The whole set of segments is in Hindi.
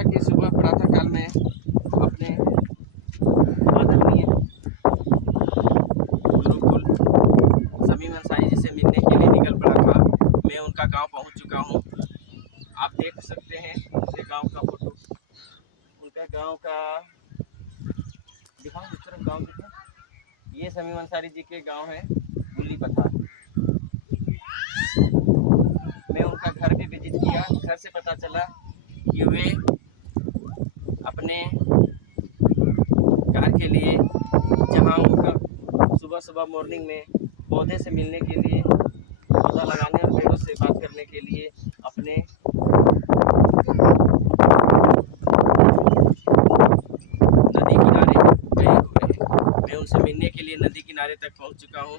जैसा कि सुबह प्रातःकाल में अपने आदरणीय गुरुकुल शमीम अंसारी जी से मिलने के लिए निकल पड़ा था। मैं उनका गांव पहुंच चुका हूं। आप देख सकते हैं उनके गांव का फोटो। उनका गांव का दिखाओ, इस तरफ गांव दिखा। ये शमीम अंसारी जी के गांव है गुली पथार। मैं उनका घर भी विजिट किया। घर से पता चला कि वे अपने कार के लिए, जहां उनका सुबह सुबह मॉर्निंग में पौधे से मिलने के लिए, पौधा लगाने और पेड़ों से बात करने के लिए अपने नदी किनारे गए हुए हैं। मैं उनसे मिलने के लिए नदी किनारे तक पहुंच चुका हूं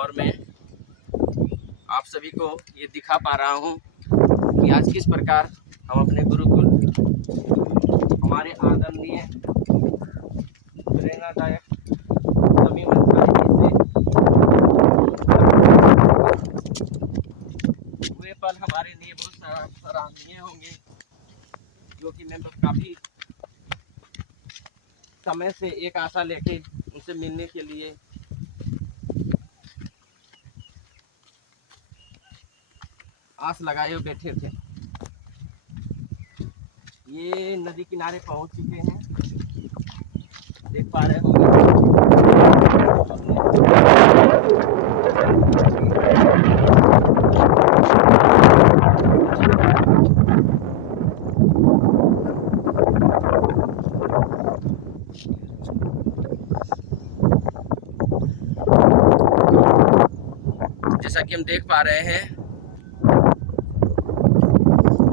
और मैं आप सभी को ये दिखा पा रहा हूं कि आज किस प्रकार हम अपने गुरुकुल, हमारे आदरणीय प्रेरणादायक शमीम अंसारी जी से वे पल हमारे लिए बहुत सराहनीय होंगे, जो कि मैं काफ़ी समय से एक आशा लेके उनसे मिलने के लिए आस लगाए हुए बैठे थे। ये नदी किनारे पहुंच चुके हैं, देख पा रहे होंगे। जैसा कि हम देख पा रहे हैं,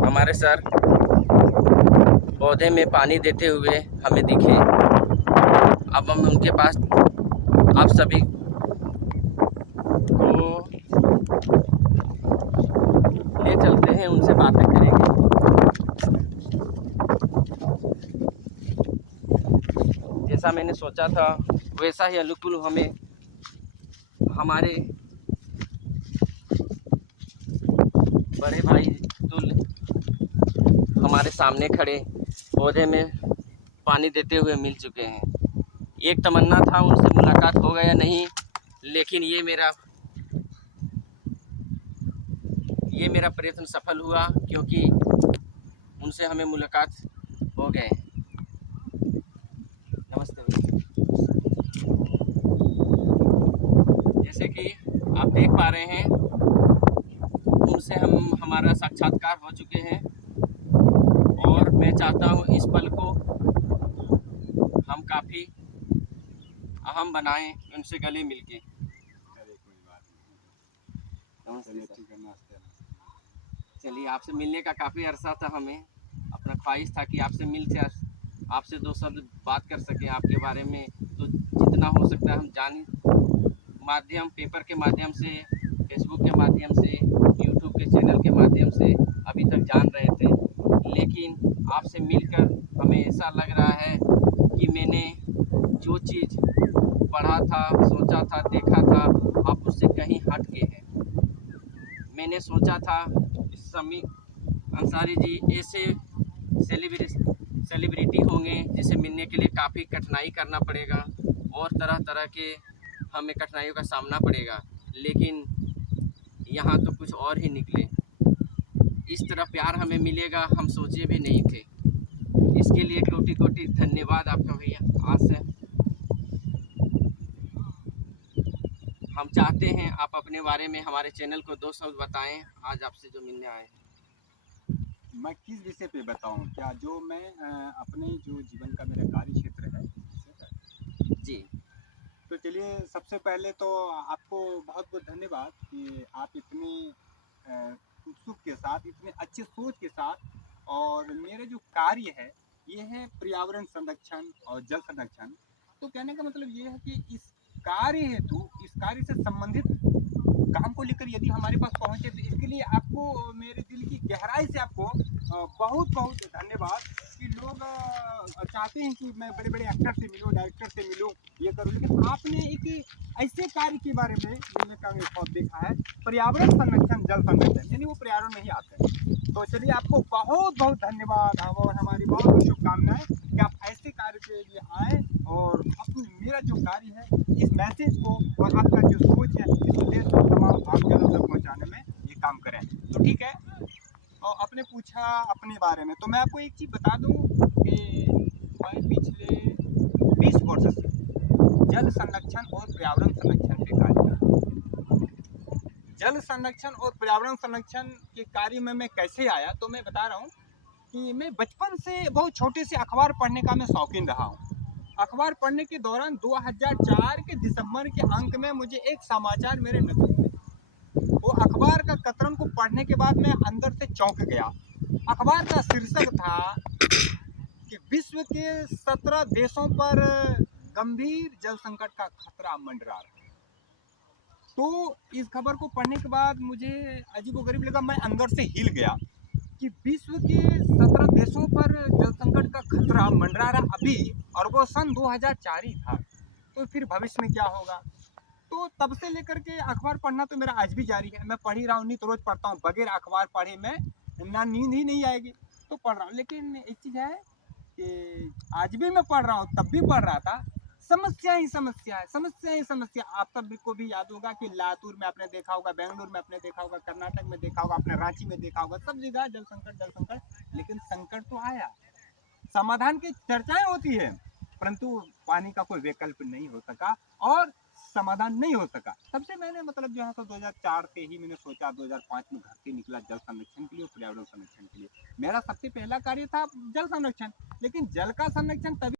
हमारे सर पौधे में पानी देते हुए हमें दिखे। अब हम उनके पास आप सभी को ले चलते हैं, उनसे बातें करेंगे। जैसा मैंने सोचा था वैसा ही अनुकूल हमें हमारे बड़े भाई तुल हमारे सामने खड़े पौधे में पानी देते हुए मिल चुके हैं। एक तमन्ना था उनसे मुलाकात हो गया नहीं, लेकिन ये मेरा प्रयत्न सफल हुआ, क्योंकि उनसे हमें मुलाकात हो गए। नमस्ते। जैसे कि आप देख पा रहे हैं, उनसे हमारा साक्षात्कार हो चुके हैं और मैं चाहता हूँ इस पल को हम काफ़ी अहम बनाएं उनसे गले मिलके। चलिए, आपसे मिलने का काफ़ी अरसा था, हमें अपना ख्वाहिश था कि आपसे मिलकर आपसे दो शब्द बात कर सकें आपके बारे में। तो जितना हो सकता है हम जान माध्यम, पेपर के माध्यम से, फेसबुक के माध्यम से, यूट्यूब के चैनल के माध्यम से अभी तक जान रहे थे, लेकिन आपसे मिलकर हमें ऐसा लग रहा है कि मैंने जो चीज़ पढ़ा था, सोचा था, देखा था, आप उससे कहीं हट के हैं। मैंने सोचा था शमीम अंसारी जी ऐसे सेलिब्रिटी होंगे जिसे मिलने के लिए काफ़ी कठिनाई करना पड़ेगा और तरह तरह के हमें कठिनाइयों का सामना पड़ेगा, लेकिन यहाँ तो कुछ और ही निकले। इस तरह प्यार हमें मिलेगा हम सोचे भी नहीं थे। इसके लिए कोटि कोटि धन्यवाद आपका भैया। आज से हम चाहते हैं आप अपने बारे में हमारे चैनल को दो शब्द बताएं। आज आपसे जो मिलने आए हैं। मैं किस विषय पे बताऊं? क्या जो मैं अपने जो जीवन का मेरा कार्य क्षेत्र है जी, तो चलिए, सबसे पहले तो आपको बहुत बहुत धन्यवाद कि आप इतने उत्सुक के साथ, इतने अच्छे सोच के साथ, और मेरा जो कार्य है ये है पर्यावरण संरक्षण और जल संरक्षण। तो कहने का मतलब ये है कि इस कार्य हेतु, इस कार्य से संबंधित काम को लेकर यदि हमारे पास पहुंचे, तो इसके लिए आपको मेरे दिल की गहराई से आपको बहुत बहुत धन्यवाद कि लोग चाहते हैं कि मैं बड़े बड़े एक्टर से मिलूं, डायरेक्टर से मिलूं, ये करूं, लेकिन आपने एक ऐसे कार्य के बारे में मैंने कभी बहुत देखा है, पर्यावरण संरक्षण, जल संरक्षण, यानी वो पर्यावरण में ही आता है। तो चलिए, आपको बहुत बहुत धन्यवाद और हमारी बहुत बहुत शुभकामनाएं कि आप ऐसे कार्य के लिए आए और अपने मेरा जो कार्य है, इस मैसेज को और आपका जो सोच है, इस उद्देश्य को तमाम आप जनों तक पहुंचाने में ये काम करें। तो ठीक है। और आपने पूछा अपने बारे में, तो मैं आपको एक चीज़ बता दूं कि मैं पिछले 20 वर्ष से जल संरक्षण और पर्यावरण संरक्षण पे कार्य कर रहा हूं। जल संरक्षण और पर्यावरण संरक्षण के कार्य में मैं कैसे आया, तो मैं बता रहा हूँ कि मैं बचपन से बहुत छोटे से अखबार पढ़ने का मैं शौकीन रहा हूँ। अखबार पढ़ने के दौरान 2004 के दिसंबर के अंक में मुझे एक समाचार मेरे नजर में, वो अखबार का कतरन को पढ़ने के बाद मैं अंदर से चौंक गया। अखबार का शीर्षक था कि विश्व के 17 देशों पर गंभीर जल संकट का खतरा मंडरा रहा है। तो इस खबर को पढ़ने के बाद मुझे अजीबोगरीब लगा, मैं अंदर से हिल गया कि विश्व के 17 देशों पर जल संकट का खतरा मंडरा रहा अभी, और वो सन 2004 ही था। तो फिर भविष्य में क्या होगा? तो तब से लेकर के अखबार पढ़ना तो मेरा आज भी जारी है। मैं पढ़ ही रहा हूँ, नित रोज पढ़ता हूँ, बगैर अखबार पढ़े मैं ना नींद ही नहीं आएगी, तो पढ़ रहा हूँ। लेकिन एक चीज़ है कि आज भी मैं पढ़ रहा हूँ, तब भी पढ़ रहा था, समस्या ही समस्या है, समस्या ही समस्या। आप सबको भी याद होगा कि लातूर में आपने देखा होगा, बेंगलुरु में आपने देखा होगा, कर्नाटक में देखा होगा, आपने रांची में देखा होगा, सब जगह जल संकट, जल संकट। लेकिन संकट तो आया, समाधान की चर्चाएं होती है, परंतु पानी का कोई विकल्प नहीं हो सका और समाधान नहीं हो सका। तब से मैंने मतलब जो है तो 2004 से ही मैंने सोचा, 2005 में घर से निकला जल संरक्षण के लिए और पर्यावरण संरक्षण के लिए। मेरा सबसे पहला कार्य था जल संरक्षण, लेकिन जल का संरक्षण तभी